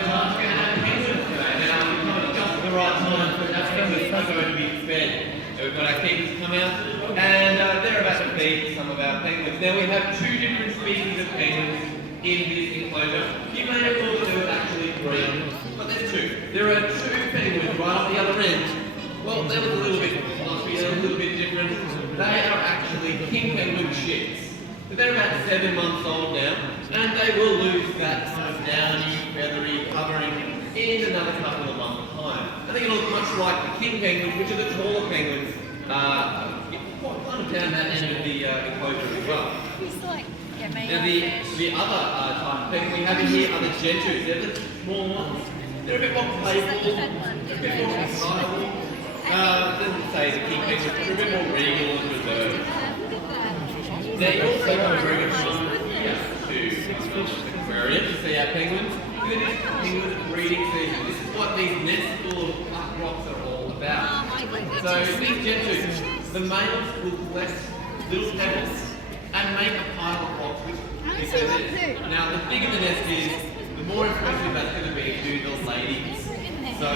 time we're going to have penguins today. Now, we've come at just the right time for our penguins are going to be fed. So we've got our penguins come out, and they're about to feed some of our penguins. Now, we have two different species of penguins in this enclosure. You may have thought that there were actually three, but there's two. There are two penguins right on the other end. Well, they look a little bit fluffy, they're a little bit different. They are actually king penguin chicks. So they're about 7 months old now, and they will lose that sort of downy, feathery covering in another couple of months' time. I think it'll look much like the king penguins, which are the taller penguins, kind of down that end of the enclosure as well. Now the other type of penguin we have in here are the Gentoos. They're the small ones. They're a bit more playful, a bit more excitable. Doesn't say the king penguins, they're a bit more regal and reserved. They also go very much here to the aquarium to see our penguins. It is penguin breeding season. This is what these nests full of flat rocks are all about. So these Gentoos, the males will collect little pebbles and make a pile of rocks which is their nest. Now the bigger the nest is, the more impressive that's going to be to the ladies. So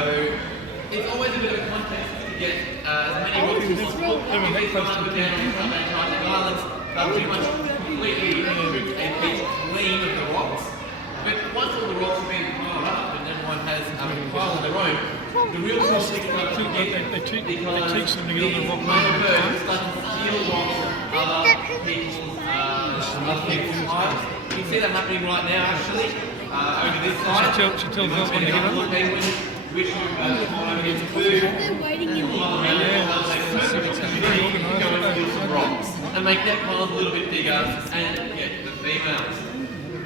it's always a bit of a contest to get as many rocks as possible. If these come up and down on some Antarctic islands, they'll pretty much completely strip and beach clean of the rocks. But once all the rocks have been piled up and everyone has a pile of their own, the real conflict starts to get they teach them to get on the rock. male birds start to steal rocks from other people's piles. You can see that happening right now actually, over this side. She tells us when to get up. Which over into food, rocks and make their piles a little bit bigger and get the females.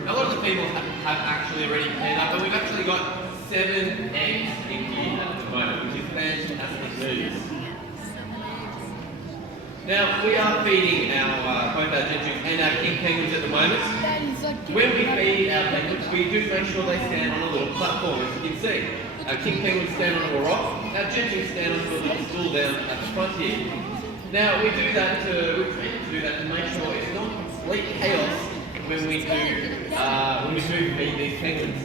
A lot of the females have actually already paired up, and we've actually got 7 eggs in here at the moment, which is fantastic news. Now we are feeding our both our Gentoos and our king penguins at the moment. When we feed our penguins, we do make sure they stand on a little platform, as you can see. Our king penguins stand on a rock, our Gentoos stand on a little stool down at the front here. Now we do that we're trained to do that to make sure it's not complete chaos when we do feed these penguins.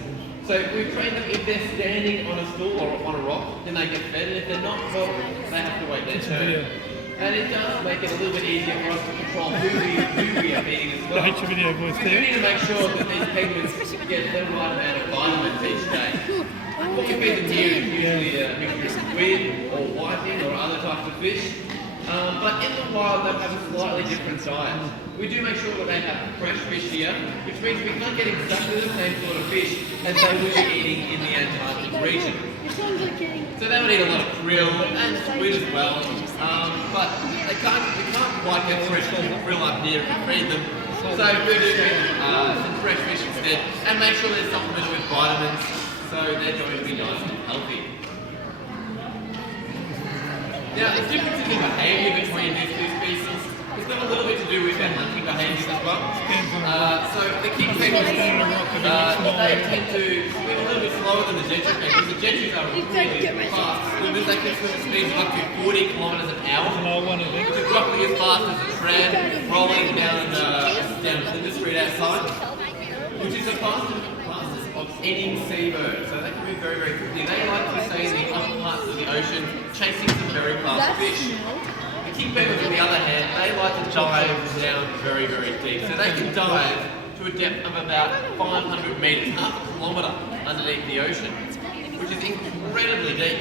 So we train them if they're standing on a stool or on a rock, then they get fed, and if they're not, well, they have to wait their turn. And it does make it a little bit easier for us to control who we are feeding as well. The video voice We there. need to make sure that these penguins get the right amount of vitamins each day. What we feed them here is usually a mixture of squid or whiting or other types of fish. But in the wild, they have a slightly different diet. We do make sure that they have fresh fish here, which means we can't get exactly the same sort of fish as they would be eating in the Antarctic region. So they would eat a lot of krill and squid as well, but they can't quite get fresh krill up here if we feed them. So we do feed them some fresh fish instead, and make sure they're supplemented with vitamins, so they're going to be nice and healthy. Now, the difference in the behaviour between these two species has got a little bit to do with their hunting behaviours as well. So the king penguins, they tend to swim a little bit slower than the Gentoo penguins. The Gentoos are really fast swimmers. They can swim at speeds of up to 40 kilometres an hour, which is roughly as fast as a tram rolling down Flinders Street outside, which is the fastest of any seabird. So they can move very, very quickly. They like to stay in the upper parts of the ocean, chasing some very fast fish. The king penguins, on the other hand, they like to dive down very, very deep. So they can dive to a depth of about 500 metres, half a kilometre underneath the ocean, which is incredibly deep.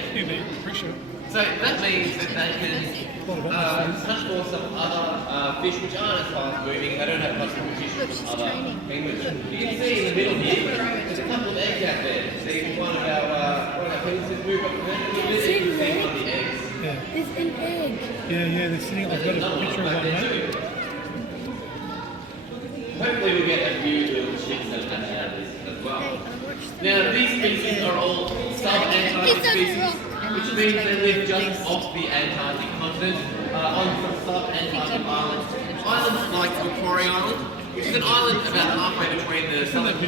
So that means that they can hunt for some other fish which aren't as fast moving. They don't have much competition with other penguins. You can see in the middle here, there's a couple of eggs out there. See one of our penguins has moved up. You can see one of the eggs. Yeah. There's an egg. Yeah, they're sitting. I've got a picture of one there. Hopefully we'll get a few little chicks that hatch out of this as well. Now these species are all sub-Antarctic species, which means they live just off the Antarctic continent, on some sub-Antarctic islands. Islands like Macquarie Island, which is an island about halfway between the southern